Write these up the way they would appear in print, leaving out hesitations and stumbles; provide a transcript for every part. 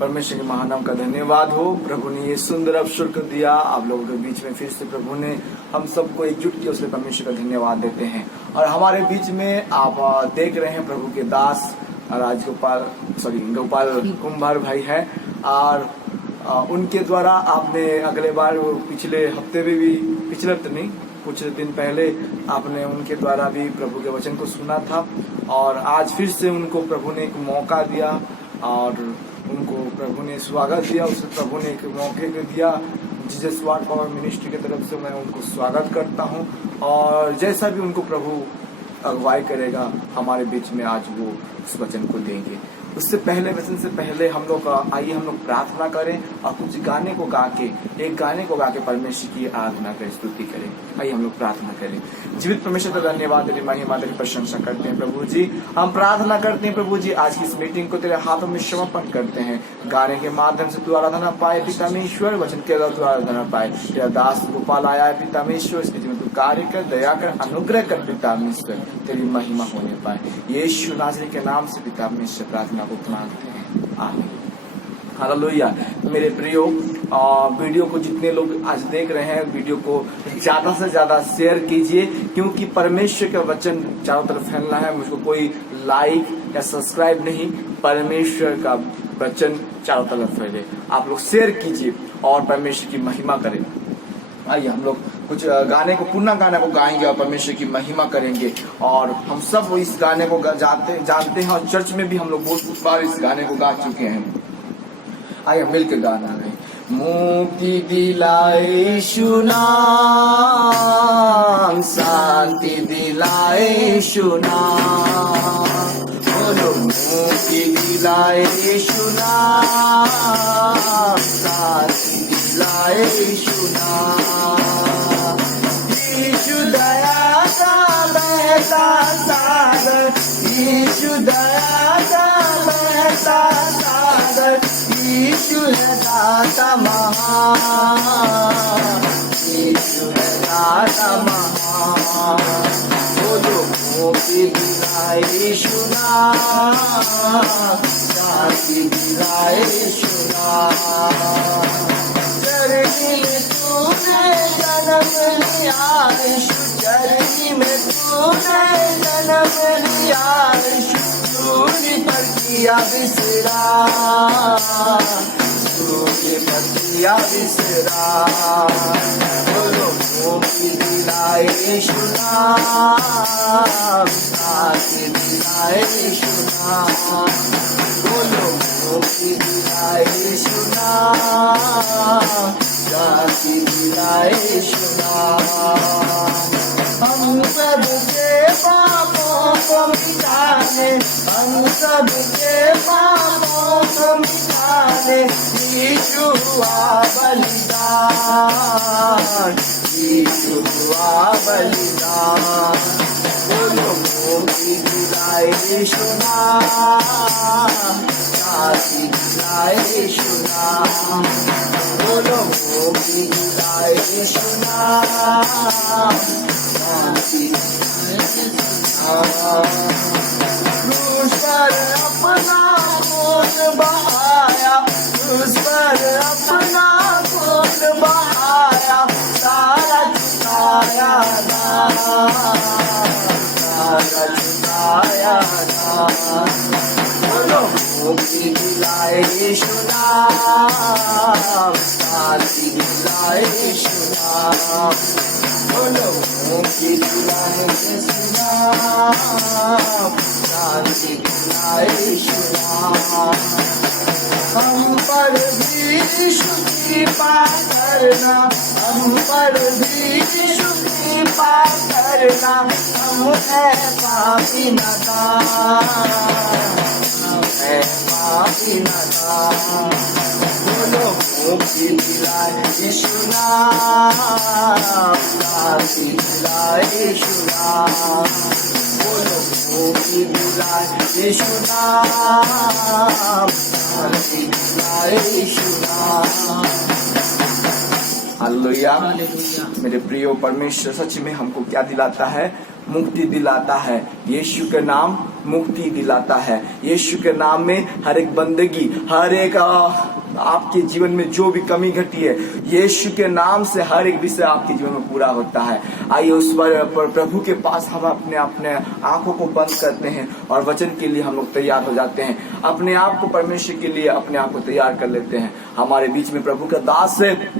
परमेश्वर के महानाम का धन्यवाद हो। प्रभु ने ये सुंदर अवसर को दिया, आप लोगों के बीच में फिर से प्रभु ने हम सबको एकजुट किया, उसके परमेश्वर का धन्यवाद देते हैं। और हमारे बीच में आप देख रहे हैं प्रभु के दास गोपाल कुंभार भाई है, और उनके द्वारा आपने अगले बार पिछले हफ्ते में भी, पिछले हफ्ते नहीं, कुछ दिन पहले आपने उनके द्वारा भी प्रभु के वचन को सुना था, और आज फिर से उनको प्रभु ने एक मौका दिया और उनको प्रभु ने स्वागत दिया। उसे प्रभु ने एक मौके को दिया। जीसस वर्ड पावर मिनिस्ट्री की तरफ से मैं उनको स्वागत करता हूं, और जैसा भी उनको प्रभु अगुवाई करेगा हमारे बीच में आज वो उस वचन को देंगे। उससे पहले, वचन से पहले हम लोग आइए हम लोग प्रार्थना करें और कुछ गाने को गा के, एक गाने को गा के परमेश्वर की आराधना करें, स्तुति करें। आइए हम लोग प्रार्थना करें। जीवित परमेश्वर का धन्यवाद, तेरी महिमा, तेरी प्रशंसा करते हैं प्रभु जी। हम प्रार्थना करते हैं प्रभु जी, आज की इस मीटिंग को तेरे हाथों में समर्पण करते हैं। गाने के माध्यम से तू आराधना पाए पिता में ईश्वर, वचन के द्वारा तू आराधना पाए। तेरा दास गोपाल आया है पिता में ईश्वर, इसके जीवन तू कार्य कर, दया कर, अनुग्रह कर पिता में ईश्वर, तेरी महिमा होने पाए। यीशु नासरी के नाम से पिता में ईश्वर प्रार्थना को मांगते हैं, आमीन। हालेलुया। मेरे प्रियो, वीडियो को जितने लोग आज देख रहे हैं, वीडियो को ज्यादा से ज्यादा शेयर कीजिए, क्योंकि परमेश्वर का वचन चारों तरफ फैलना है। मुझको कोई लाइक या सब्सक्राइब नहीं, परमेश्वर का वचन चारों तरफ फैले। आप लोग शेयर कीजिए और परमेश्वर की महिमा करें। आइए हम लोग कुछ गाने को, पुनः गाने को गाएंगे और परमेश्वर की महिमा करेंगे। और हम सब इस गाने को जानते हैं, और चर्च में भी हम लोग बहुत बार इस गाने को गा चुके हैं। आइए मिलकर गाना गाएं। मुक्ति दिलाए यीशु नाम, शांति दिलाए यीशु नाम, बोलो मुक्ति दिलाए यीशु नाम, शांति दिलाए यीशु नाम। यीशु दया का बहता सागर, यीशु दया का बहता सागर, यीशु है दाता महान, यीशु है दाता महान, बोलो मुक्ति दिलाए यीशु नाम, शांति दिलाए यीशु नाम। धरती में तूने जन्म लिया यीशु, धरती में तूने जन्म लिया यीशु, सूर्य पर किया विश्राम, सूर्य पर किया विश्राम, बोलो मुक्ति दिलाए यीशु नाम, शांति दिलाए यीशु नाम, बोलो मुक्ति दिलाए यीशु नाम, शांति दिलाए यीशु नाम। हम सबके पापों को मिटाने, हम सबके पापों को मिटाने यीशु हुआ बलिदान, यीशु हुआ बलिदान, बोलो मुक्ति दिलाए यीशु नाम, शांति दिलाए यीशु नाम, बोलो मुक्ति दिलाए यीशु नाम, शांति दिलाए यीशु नाम। क्रूस पर अपना खून बहाया, क्रूस पर अपना खून बहाया, सारा चुकाया नाम, सारा चुकाया नाम, बोलो मुक्ति दिलाए यीशु नाम, शांति दिलाए यीशु नाम, बोलो मुक्ति दिलाए यीशु नाम, शांति दिलाए यीशु नाम। हम पर भी यीशु कृपा करना, हम पर भी यीशु कृपा करना, हम है पापी नादान, हम है पापी नादान, बोलो मुक्ति दिलाए यीशु नाम, शांति दिलाए यीशु नाम, बोलो मुक्ति दिलाए यीशु नाम, शांति दिलाए यीशु नाम। हालेलुया। मेरे प्रिय परमेश्वर सच में हमको क्या दिलाता है? मुक्ति दिलाता है। यीशु का नाम मुक्ति दिलाता है। यीशु के नाम में हर एक बंदगी, हर एक आपके जीवन में जो भी कमी घटी है, यीशु के नाम से हर एक विषय आपके जीवन में पूरा होता है। आइए उस प्रभु के पास हम अपने अपने आंखों को बंद करते हैं और वचन के लिए हम लोग तैयार हो जाते हैं। अपने आप को परमेश्वर के लिए अपने आप को तैयार कर लेते हैं। हमारे बीच में प्रभु का दास है,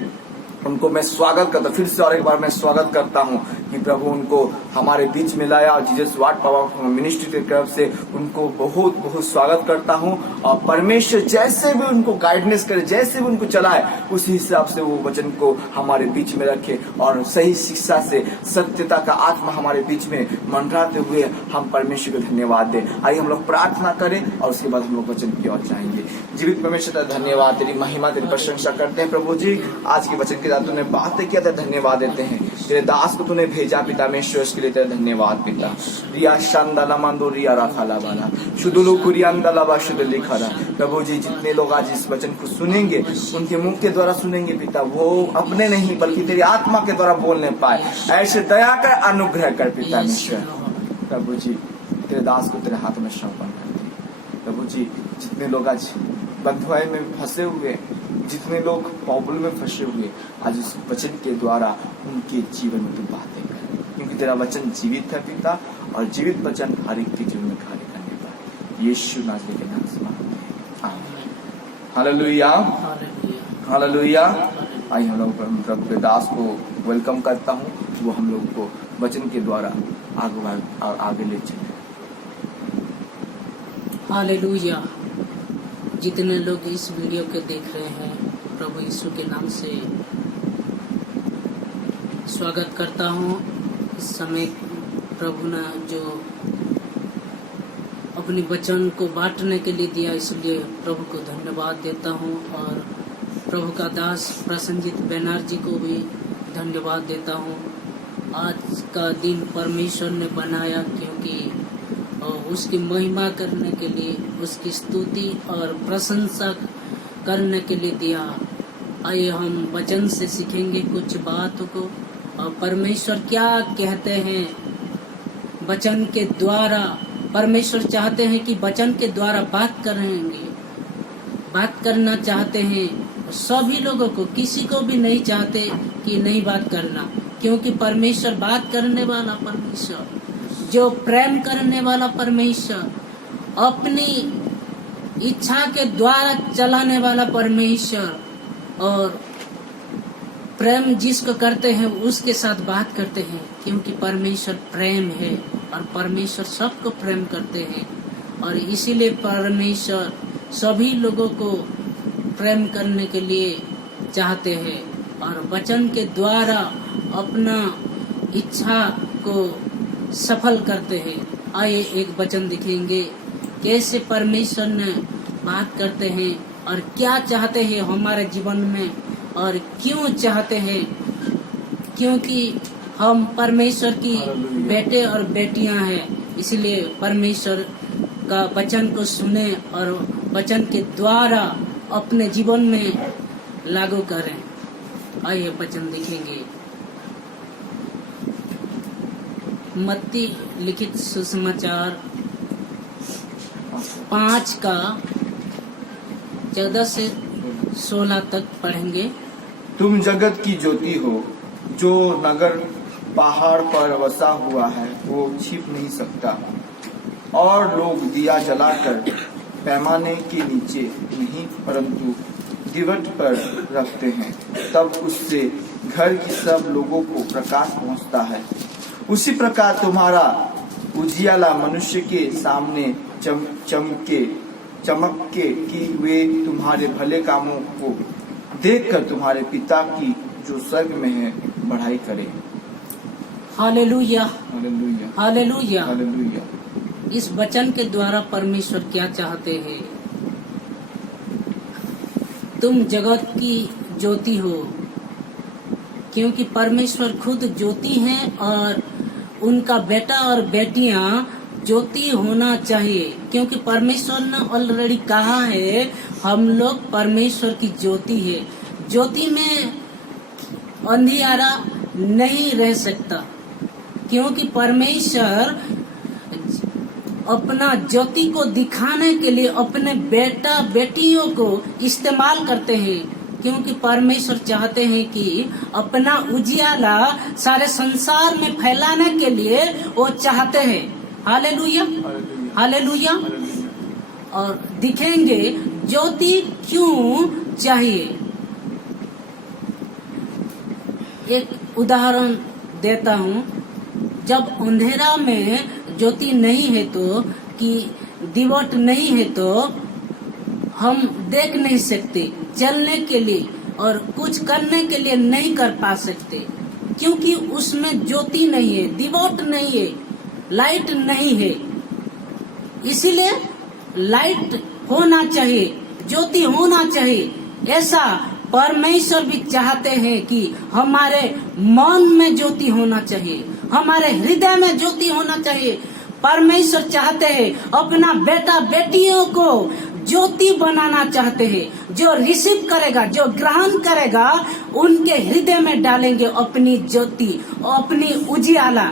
उनको मैं स्वागत करता, फिर से और एक बार मैं स्वागत करता हूं कि प्रभु उनको हमारे बीच में लाया और जीसस वाट पावर मिनिस्ट्री की तरफ से उनको बहुत बहुत स्वागत करता हूं। और परमेश्वर जैसे भी उनको गाइडेंस करे, जैसे भी उनको चलाए, उसी हिसाब से वो वचन को हमारे बीच में रखे और सही शिक्षा से सत्यता का आत्मा हमारे बीच में मंडराते हुए हम परमेश्वर को धन्यवाद दें। आइए हम लोग प्रार्थना करें और उसके बाद हम लोग वचन की ओर जाएंगे। जीवित परमेश्वर धन्यवाद, तेरी महिमा, तेरी प्रशंसा करते हैं प्रभु जी। आज के वचन के साथ तूने बातें किया था, धन्यवाद देते हैं। तेरे दास को तूने भेजा पिता परमेश्वर, इसके लिए तेरा धन्यवाद पिता। रिया शांदाला मांदो रिया राखाला वाला शुदुलु कुरियांदाला वाशुद लिखाला। प्रभु जी जितने लोग आज इस वचन को सुनेंगे, उनके मुंह के द्वारा सुनेंगे पिता, वो अपने नहीं बल्कि तेरी आत्मा के द्वारा बोलने पाए, ऐसे दया कर, अनुग्रह कर पिता परमेश्वर। प्रभु जी तेरे दास को तेरे हाथ में समर्पण करते हैं। प्रभु जी जितने लोग आज बंधुआई में फंसे हुए, जितने लोग प्रॉब्लम में फंसे हुए, आज इस वचन के द्वारा उनके जीवन में तू बातें कर, क्योंकि तेरा वचन जीवित है पिता, और जीवित वचन हर एक के जीवन में कार्य करने पाए। यीशु नाज़री के नाम से मांगते हैं, आमीन। Hallelujah, hallelujah. आइए हम लोग प्रभु के दास को वेलकम करता हूँ, वो हम लोग को वचन के द्वारा आगे ले चले। हालेलुया। जितने लोग इस वीडियो को देख रहे हैं, प्रभु यीशु के नाम से स्वागत करता हूँ। इस समय प्रभु ने जो अपनी वचन को बांटने के लिए दिया, इसलिए प्रभु को धन्यवाद देता हूँ। और प्रभु का दास प्रसन्नजीत बैनर्जी को भी धन्यवाद देता हूँ। आज का दिन परमेश्वर ने बनाया, क्योंकि उसकी महिमा करने के लिए, उसकी स्तुति और प्रशंसा करने के लिए दिया। आइए हम वचन से सीखेंगे कुछ बातों को, और परमेश्वर क्या कहते हैं वचन के द्वारा। परमेश्वर चाहते हैं कि वचन के द्वारा बात करना चाहते हैं सभी लोगों को, किसी को भी नहीं चाहते कि नहीं बात करना, क्योंकि परमेश्वर बात करने वाला परमेश्वर, जो प्रेम करने वाला परमेश्वर, अपनी इच्छा के द्वारा चलाने वाला परमेश्वर, और प्रेम जिसको करते हैं उसके साथ बात करते हैं, क्योंकि परमेश्वर प्रेम है और परमेश्वर सबको प्रेम करते हैं। और इसीलिए परमेश्वर सभी लोगों को प्रेम करने के लिए चाहते हैं और वचन के द्वारा अपना इच्छा को सफल करते हैं। आइए एक वचन देखेंगे कैसे परमेश्वर ने बात करते हैं और क्या चाहते हैं हमारे जीवन में, और क्यों चाहते हैं, क्योंकि हम परमेश्वर की बेटे और बेटियां हैं। इसलिए परमेश्वर का वचन को सुने और वचन के द्वारा अपने जीवन में लागू करें। आइए वचन देखेंगे। मत्ती लिखित सुसमाचार 5 का 14 से 16 तक पढ़ेंगे। तुम जगत की ज्योति हो, जो नगर पहाड़ पर बसा हुआ है वो छिप नहीं सकता, और लोग दिया जलाकर पैमाने के नीचे नहीं परंतु दिवट पर रखते हैं, तब उससे घर की सब लोगों को प्रकाश पहुंचता है। उसी प्रकार तुम्हारा उजियाला मनुष्य के सामने चमके कि वे तुम्हारे भले कामों को देखकर तुम्हारे पिता की जो स्वर्ग में है बढ़ाई करे। Hallelujah, hallelujah, hallelujah, hallelujah. इस वचन के द्वारा परमेश्वर क्या चाहते हैं? तुम जगत की ज्योति हो, क्योंकि परमेश्वर खुद ज्योति हैं और उनका बेटा और बेटियां ज्योति होना चाहिए, क्योंकि परमेश्वर ने ऑलरेडी कहा है हम लोग परमेश्वर की ज्योति है। ज्योति में अंधियारा नहीं रह सकता, क्योंकि परमेश्वर अपना ज्योति को दिखाने के लिए अपने बेटा बेटियों को इस्तेमाल करते हैं, क्योंकि परमेश्वर चाहते हैं कि अपना उजियाला सारे संसार में फैलाने के लिए वो चाहते हैं। Hallelujah, hallelujah. और दिखेंगे ज्योति क्यों चाहिए। एक उदाहरण देता हूँ। जब अंधेरा में ज्योति नहीं है तो कि दिवट नहीं है तो हम देख नहीं सकते, चलने के लिए और कुछ करने के लिए नहीं कर पा सकते, क्योंकि उसमें ज्योति नहीं है, दिवट नहीं है, लाइट नहीं है। इसीलिए लाइट होना चाहिए, ज्योति होना चाहिए। ऐसा परमेश्वर भी चाहते हैं कि हमारे मन में ज्योति होना चाहिए, हमारे हृदय में ज्योति होना चाहिए। परमेश्वर चाहते हैं अपना बेटा बेटियों को ज्योति बनाना चाहते हैं। जो रिसीव करेगा, जो ग्रहण करेगा, उनके हृदय में डालेंगे अपनी ज्योति, अपनी उजियाला,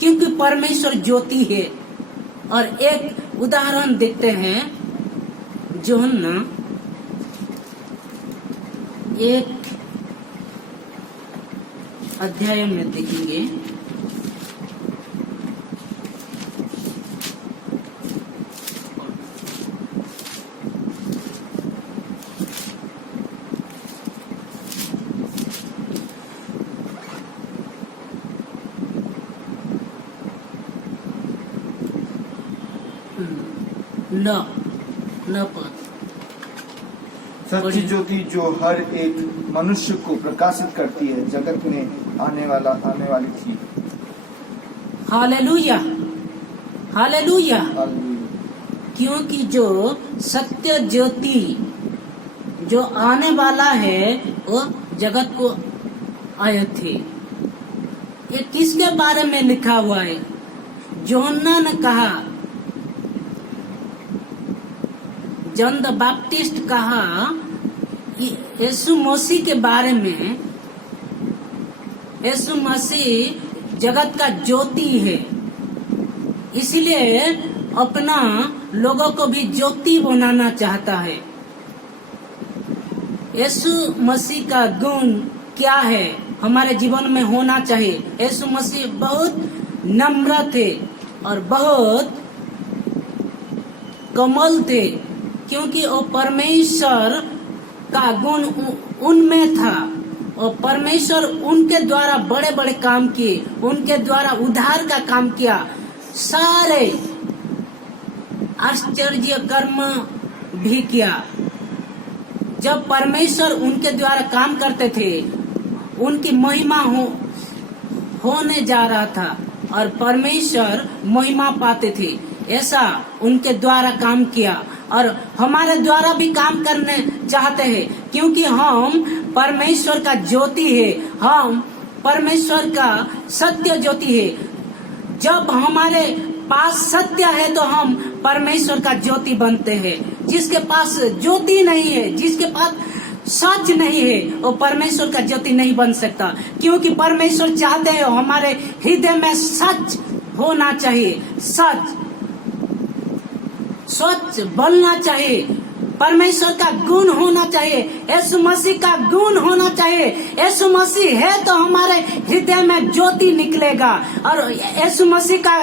क्योंकपरमेश्वर ज्योति है। और एक उदाहरण देखते हैं, यूहन्ना 1 अध्याय में देखेंगे। न पद सच्ची ज्योति जो हर एक मनुष्य को प्रकाशित करती है, जगत में आने वाली थी। Hallelujah, hallelujah. हालेलुया। क्योंकि जो सत्य ज्योति जो आने वाला है वो जगत को आए थे। ये किसके बारे में लिखा हुआ है? यूहन्ना ने कहा, जॉन द बैप्टिस्ट कहा यीशु मसीह के बारे में। यीशु मसीह जगत का ज्योति है, इसलिए अपना लोगों को भी ज्योति बनाना चाहता है। यीशु मसीह का गुण क्या है हमारे जीवन में होना चाहिए। यीशु मसीह बहुत नम्र थे और बहुत कोमल थे, क्योंकि वो परमेश्वर का गुण उनमें था और परमेश्वर उनके द्वारा बड़े बड़े काम किए, उनके द्वारा उद्धार का काम किया, सारे आश्चर्य कर्म भी किया। जब परमेश्वर उनके द्वारा काम करते थे, उनकी महिमा होने जा रहा था और परमेश्वर महिमा पाते थे। ऐसा उनके द्वारा काम किया और हमारे द्वारा भी काम करने चाहते हैं, क्योंकि हम परमेश्वर का ज्योति है, हम परमेश्वर का सत्य ज्योति है। जब हमारे पास सत्य है तो हम परमेश्वर का ज्योति बनते हैं। जिसके पास ज्योति नहीं है, जिसके पास सच नहीं है, वो परमेश्वर का ज्योति नहीं बन सकता, क्योंकि परमेश्वर चाहते हैं हमारे हृदय में सच होना चाहिए, सच स्वच्छ बोलना चाहिए, परमेश्वर का गुण होना चाहिए, यीशु मसीह का गुण होना चाहिए। यीशु मसीह है तो हमारे हृदय में ज्योति निकलेगा और यीशु मसीह का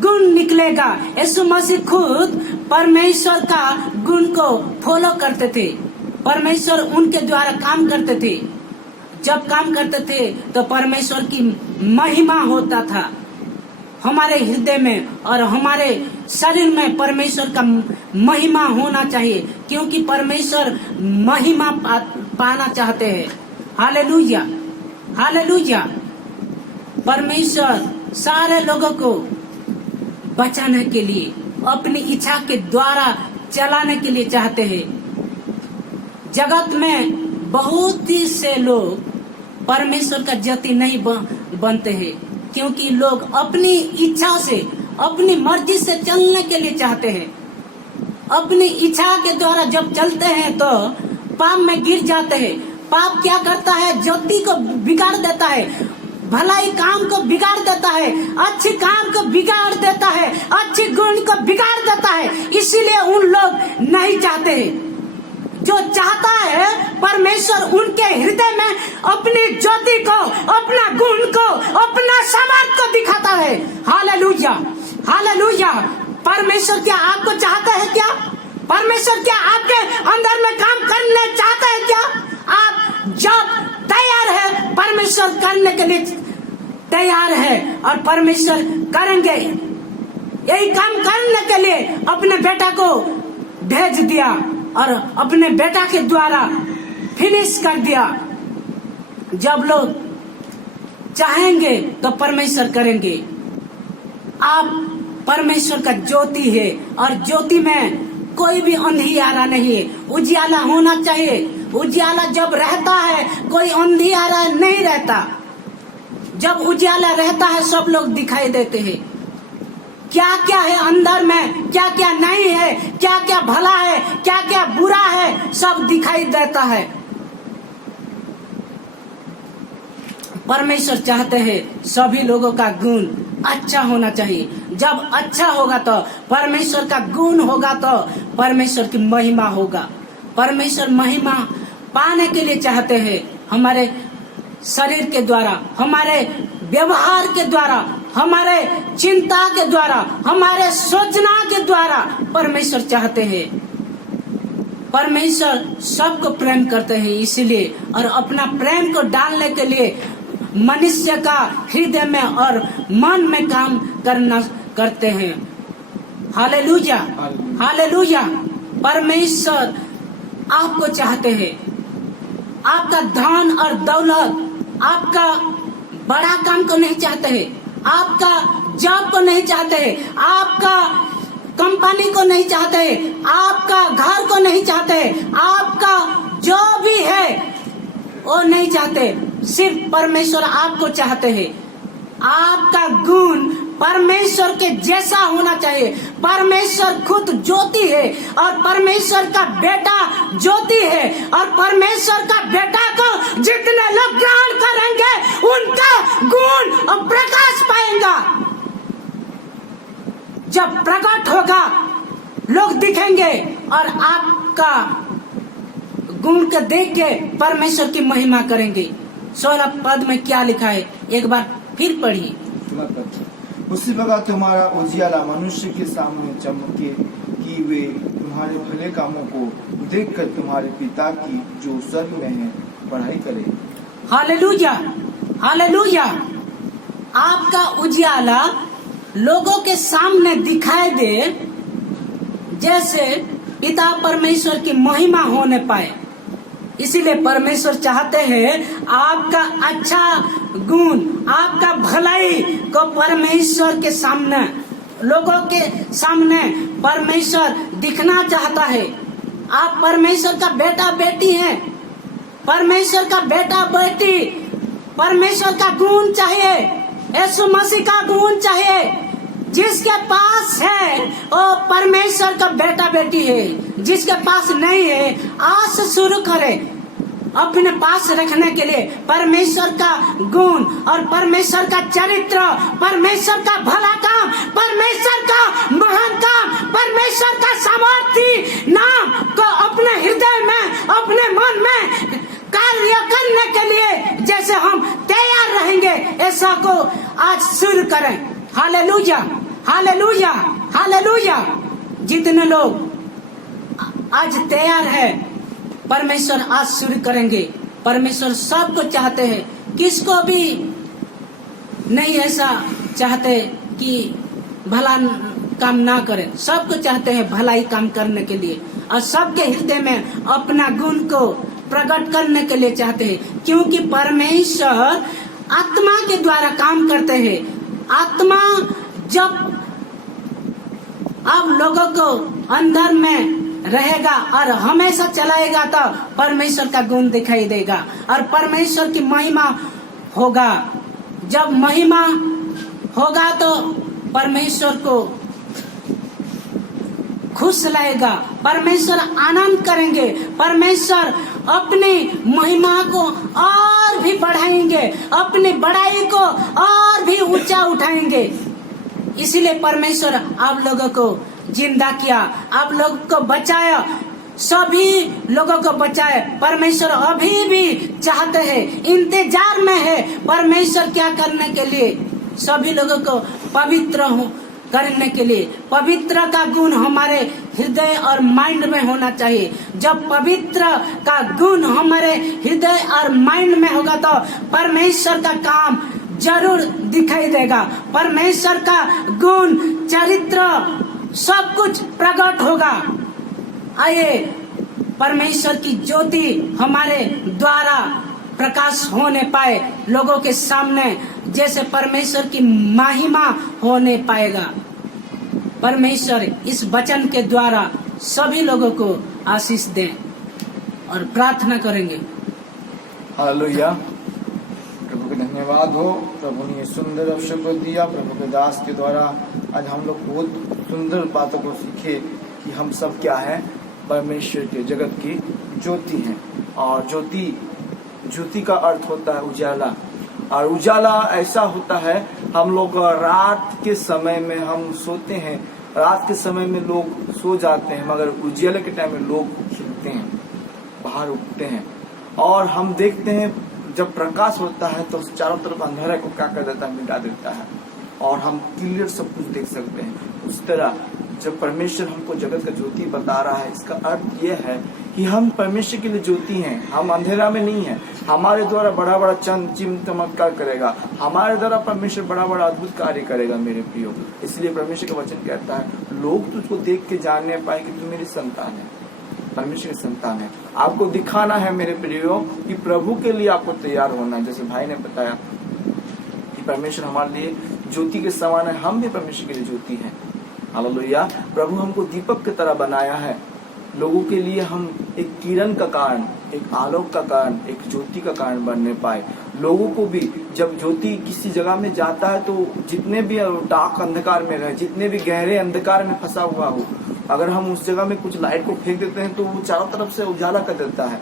गुण निकलेगा। यीशु मसीह खुद परमेश्वर का गुण को फॉलो करते थे, परमेश्वर उनके द्वारा काम करते थे। जब काम करते थे तो परमेश्वर की महिमा होता था हमारे हृदय में, और हमारे शरीर में परमेश्वर का महिमा होना चाहिए, क्योंकि परमेश्वर महिमा पाना चाहते हैं। Hallelujah, hallelujah. परमेश्वर सारे लोगों को बचाने के लिए, अपनी इच्छा के द्वारा चलाने के लिए चाहते हैं। जगत में बहुत ही से लोग परमेश्वर का ज्योति नहीं बनते हैं, क्योंकि लोग अपनी इच्छा से, अपनी मर्जी से चलने के लिए चाहते हैं। अपनी इच्छा के द्वारा जब चलते हैं तो पाप में गिर जाते हैं। पाप क्या करता है? ज्योति को बिगाड़ देता है। भलाई काम को बिगाड़ देता है, अच्छी काम को बिगाड़ देता है, अच्छी गुण को बिगाड़ देता है। इसीलिए उन लोग नहीं चाहते हैं। जो चाहता है परमेश्वर उनके हृदय में अपनी ज्योति को, अपना गुण को, अपना सामर्थ को दिखाता है। Hallelujah, hallelujah. परमेश्वर क्या आपको चाहता है क्या? परमेश्वर क्या आपके अंदर में काम करने चाहता है क्या? आप जब तैयार है, परमेश्वर करने के लिए तैयार है और परमेश्वर करेंगे। यही काम करने के लिए अपने बेटा को भेज दिया और अपने बेटा के द्वारा फिनिश कर दिया। जब लोग चाहेंगे तो परमेश्वर करेंगे। आप परमेश्वर का ज्योति है और ज्योति में कोई भी अंधियारा नहीं है, उजियाला होना चाहिए। उजियाला जब रहता है कोई अंधियारा नहीं रहता। जब उजियाला रहता है सब लोग दिखाई देते हैं। क्या क्या है अंदर में, क्या क्या नहीं है, क्या क्या भला है, क्या क्या बुरा है, सब दिखाई देता है। परमेश्वर चाहते हैं सभी लोगों का गुण अच्छा होना चाहिए। जब अच्छा होगा तो परमेश्वर का गुण होगा तो परमेश्वर की महिमा होगा। परमेश्वर महिमा पाने के लिए चाहते हैं हमारे शरीर के द्वारा, हमारे व्यवहार के द्वारा, हमारे चिंता के द्वारा, हमारे सोचना के द्वारा परमेश्वर चाहते हैं। परमेश्वर सबको प्रेम करते हैं, इसलिए और अपना प्रेम को डालने के लिए मनुष्य का हृदय में और मन में काम करते हैं। Hallelujah, hallelujah. परमेश्वर आपको चाहते हैं। आपका धन और दौलत, आपका बड़ा काम को नहीं चाहते हैं, आपका जॉब को नहीं चाहते हैं, आपका कंपनी को नहीं चाहते हैं, आपका घर को नहीं चाहते हैं, आपका जो भी है वो नहीं चाहते। सिर्फ परमेश्वर आपको चाहते हैं। आपका गुण परमेश्वर के जैसा होना चाहिए। परमेश्वर खुद ज्योति है और परमेश्वर का बेटा ज्योति है और परमेश्वर का बेटा को जितने लोग ग्रहण करेंगे उनका गुण और प्रकाश पाएगा। जब प्रकट होगा लोग दिखेंगे और आपका गुण को देख के परमेश्वर की महिमा करेंगे। 16 पद में क्या लिखा है, एक बार फिर पढ़िए। उसी प्रकार तुम्हारा उजियाला मनुष्य के सामने चमके कि वे तुम्हारे भले कामों को देखकर तुम्हारे पिता की जो स्वर्ग में है बढ़ाई करे। Hallelujah, hallelujah. आपका उजियाला लोगों के सामने दिखाई दे, जैसे पिता परमेश्वर की महिमा होने पाए। इसीलिए परमेश्वर चाहते हैं आपका अच्छा गुण, आपका भलाई को परमेश्वर के सामने, लोगों के सामने परमेश्वर दिखना चाहता है। आप परमेश्वर का बेटा बेटी हैं, परमेश्वर का बेटा बेटी, परमेश्वर का गुण चाहिए, यीशु मसीह का गुण चाहिए। जिसके पास है वो परमेश्वर का बेटा बेटी है, जिसके पास नहीं है आज से शुरू करे अपने पास रखने के लिए परमेश्वर का गुण और परमेश्वर का चरित्र, परमेश्वर का भला काम, परमेश्वर का महान काम, परमेश्वर का सामर्थी नाम को अपने हृदय में, अपने मन में कार्य करने के लिए जैसे हम तैयार रहेंगे, ऐसा को आज शुरू करें। Hallelujah, hallelujah, hallelujah. जितने लोग आज तैयार है परमेश्वर आज शुरू करेंगे। परमेश्वर सबको चाहते हैं, किसको भी नहीं ऐसा चाहते कि भला काम ना करे, सबको चाहते हैं भलाई काम करने के लिए और सबके हृदय में अपना गुण को प्रकट करने के लिए चाहते हैं, क्योंकि परमेश्वर आत्मा के द्वारा काम करते हैं। आत्मा जब अब लोगों को अंदर में रहेगा और हमेशा चलाएगा तो परमेश्वर का गुण दिखाई देगा और परमेश्वर की महिमा होगा। जब महिमा होगा तो परमेश्वर को खुश रहेगा, परमेश्वर आनंद करेंगे, परमेश्वर अपनी महिमा को और भी बढ़ाएंगे, अपनी बड़ाई को और भी ऊंचा उठाएंगे। इसीलिए परमेश्वर आप लोगों को जिंदा किया, आप लोगों को बचाया, सभी लोगों को बचाए। परमेश्वर अभी भी चाहते हैं, इंतजार में है परमेश्वर क्या करने के लिए, सभी लोगों को पवित्र करने के लिए। पवित्र का गुण हमारे हृदय और माइंड में होना चाहिए। जब पवित्र का गुण हमारे हृदय और माइंड में होगा तो परमेश्वर का काम जरूर दिखाई देगा, परमेश्वर का गुण, चरित्र, सब कुछ प्रकट होगा। आइए परमेश्वर की ज्योति हमारे द्वारा प्रकाश होने पाए लोगों के सामने, जैसे परमेश्वर की महिमा होने पाएगा। परमेश्वर इस वचन के द्वारा सभी लोगों को आशीष दें और प्रार्थना करेंगे। हालेलुया, प्रभु का धन्यवाद हो। प्रभु ने ये सुंदर अवसर को दिया, प्रभु के दास के द्वारा आज हम लोग बहुत सुंदर बातों को सीखे कि हम सब क्या है, परमेश्वर के जगत की ज्योति हैं। और ज्योति का अर्थ होता है उजाला, और उजाला ऐसा होता है, हम लोग रात के समय में हम सोते हैं, रात के समय में लोग सो जाते हैं, मगर उजाले के टाइम में लोग खिलते हैं, बाहर उठते हैं। और हम देखते हैं जब प्रकाश होता है तो चारों तरफ अंधेरे को क्या कर देता है, मिटा देता है, और हम क्लियर सब कुछ देख सकते हैं। उस तरह जब परमेश्वर हमको जगत का ज्योति बता रहा है, इसका अर्थ यह है कि हम परमेश्वर के लिए ज्योति हैं, हम अंधेरा में नहीं है। हमारे द्वारा बड़ा बड़ा चमत्कार करेगा, हमारे द्वारा परमेश्वर बड़ा बड़ा अद्भुत कार्य करेगा मेरे प्रियो। इसलिए परमेश्वर का वचन कहता है, लोग तुझको देख के जानने पाए कि तू मेरी संतान है, परमेश्वर की संतान है। आपको दिखाना है मेरे प्रियो कि प्रभु के लिए आपको तैयार होना है। जैसे भाई ने बताया कि परमेश्वर हमारे लिए ज्योति के समान है, हम भी परमेश्वर के लिए ज्योति हैं। हालेलुया, प्रभु हमको दीपक की तरह बनाया है, लोगों के लिए हम एक किरण का कारण, एक आलोक का कारण, एक ज्योति का कारण बनने पाए। लोगों को भी जब ज्योति किसी जगह में जाता है तो जितने भी डार्क अंधकार में रहे, जितने भी गहरे अंधकार में फंसा हुआ हो, अगर हम उस जगह में कुछ लाइट को फेंक देते हैं तो वो चारों तरफ से उजाला कर देता है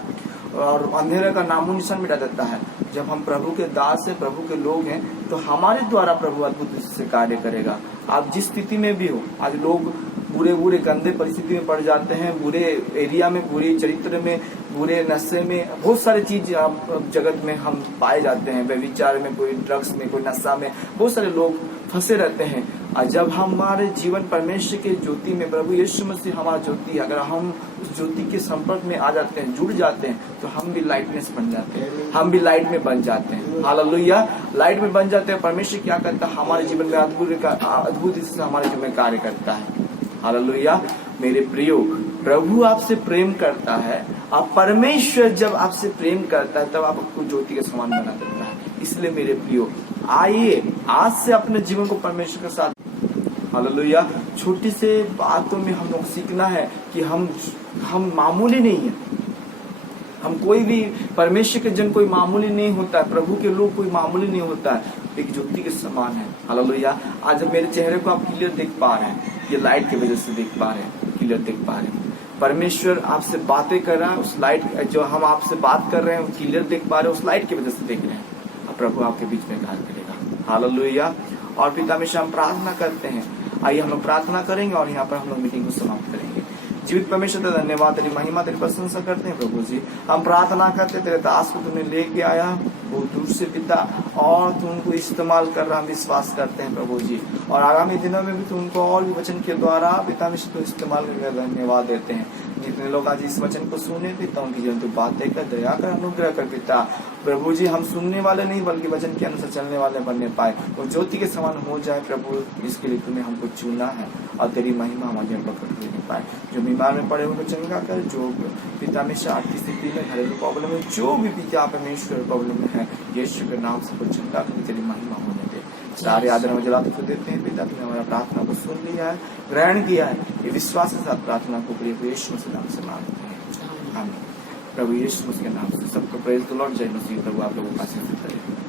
और अंधेरे का नामो निशान मिटा देता है। जब हम प्रभु के दास है, प्रभु के लोग हैं, तो हमारे द्वारा प्रभु अद्भुत से कार्य करेगा। आप जिस स्थिति में भी हो, आज लोग बुरे गंदे परिस्थिति में पड़ जाते हैं, बुरे एरिया में, बुरे चरित्र में, बुरे नशे में, बहुत सारी चीज आप जगत में हम पाए जाते हैं, व्यभिचार में, कोई ड्रग्स में, कोई नशा में, बहुत सारे लोग फंसे रहते हैं। और जब हमारे जीवन परमेश्वर के ज्योति में, प्रभु यीशु मसीह हमारा ज्योति, अगर हम उस ज्योति के संपर्क में आ जाते हैं, जुड़ जाते हैं, तो हम भी लाइटनेस बन जाते हैं, हम भी लाइट में बन जाते हैं। हालेलुया, लाइट में बन जाते हैं। परमेश्वर क्या करता है, हमारे जीवन में अद्भुत से हमारे जीवन में कार्य करता है। हालेलुया, मेरे प्रियो, प्रभु आपसे प्रेम करता है। आप परमेश्वर जब आपसे प्रेम करता है तब आपको ज्योति के समान बना देता है। इसलिए मेरे प्रियो, आइए आज से अपने जीवन को परमेश्वर के साथ, हालेलुया, छोटी से बातों में हम लोग सीखना है कि हम मामूली नहीं है। हम कोई भी परमेश्वर के जन कोई मामूली नहीं होता है, प्रभु के लोग कोई मामूली नहीं होता है, एक ज्योति के समान है। हालेलुया, आज मेरे चेहरे को आप क्लियर देख पा रहे हैं, ये लाइट की वजह से देख पा रहे हैं, क्लियर देख पा रहे हैं। परमेश्वर आपसे बातें कर रहा है, उस लाइट, जो हम आपसे बात कर रहे हैं क्लियर देख पा रहे हैं, उस लाइट की वजह से देख रहे हैं। अब प्रभु आपके बीच में कार्य करेगा। हालेलुया, और पिता में हम प्रार्थना करते हैं। आइए हम लोग प्रार्थना करेंगे और यहाँ पर हम लोग मीटिंग को समाप्त करेंगे। जीवित परमेश्वर तेरा धन्यवाद, तेरी महिमा, तेरी प्रशंसा करते हैं प्रभु जी। हम प्रार्थना करते हैं, तेरे दास को तूने लेके आया बहुत दूर से पिता, और तू उनको इस्तेमाल कर रहा, हम विश्वास करते हैं प्रभु जी। और आगामी दिनों में भी तू उनको और भी वचन के द्वारा पिता में तो इस्तेमाल करके धन्यवाद देते हैं। जितने लोग आज इस वचन को सुने पिता, उनकी जीवन तू बातें कर, दया कर, अनुग्रह कर पिता। प्रभु जी, हम सुनने वाले नहीं बल्कि वचन के अनुसार चलने वाले बनने पाए और ज्योति के समान हो जाए प्रभु। इसके लिए तूने हमको चुना है और तेरी महिमा हमारे प्रकट लेने पाए। जो बीमार में पड़े उनको चंगा कर, जो पिता में आर्थिक स्थिति में, घरेलू प्रॉब्लम में, जो भी पिता परमेश्वर प्रॉब्लम में है, यीशु के नाम से कुछ चंगा कर तेरी महिमा होने दे। सारे आदर में जला तो देते हैं पिता, तुमने हमारा प्रार्थना को सुन लिया है, ग्रहण किया है। ये विश्वास के साथ प्रार्थना को प्रभु यीशु के नाम से मांगते हैं, आमीन। प्रभु यीशु के नाम से सबको प्रेज द लॉर्ड। जय मसीह। प्रभु आप लोगों का आशीर्वाद करे।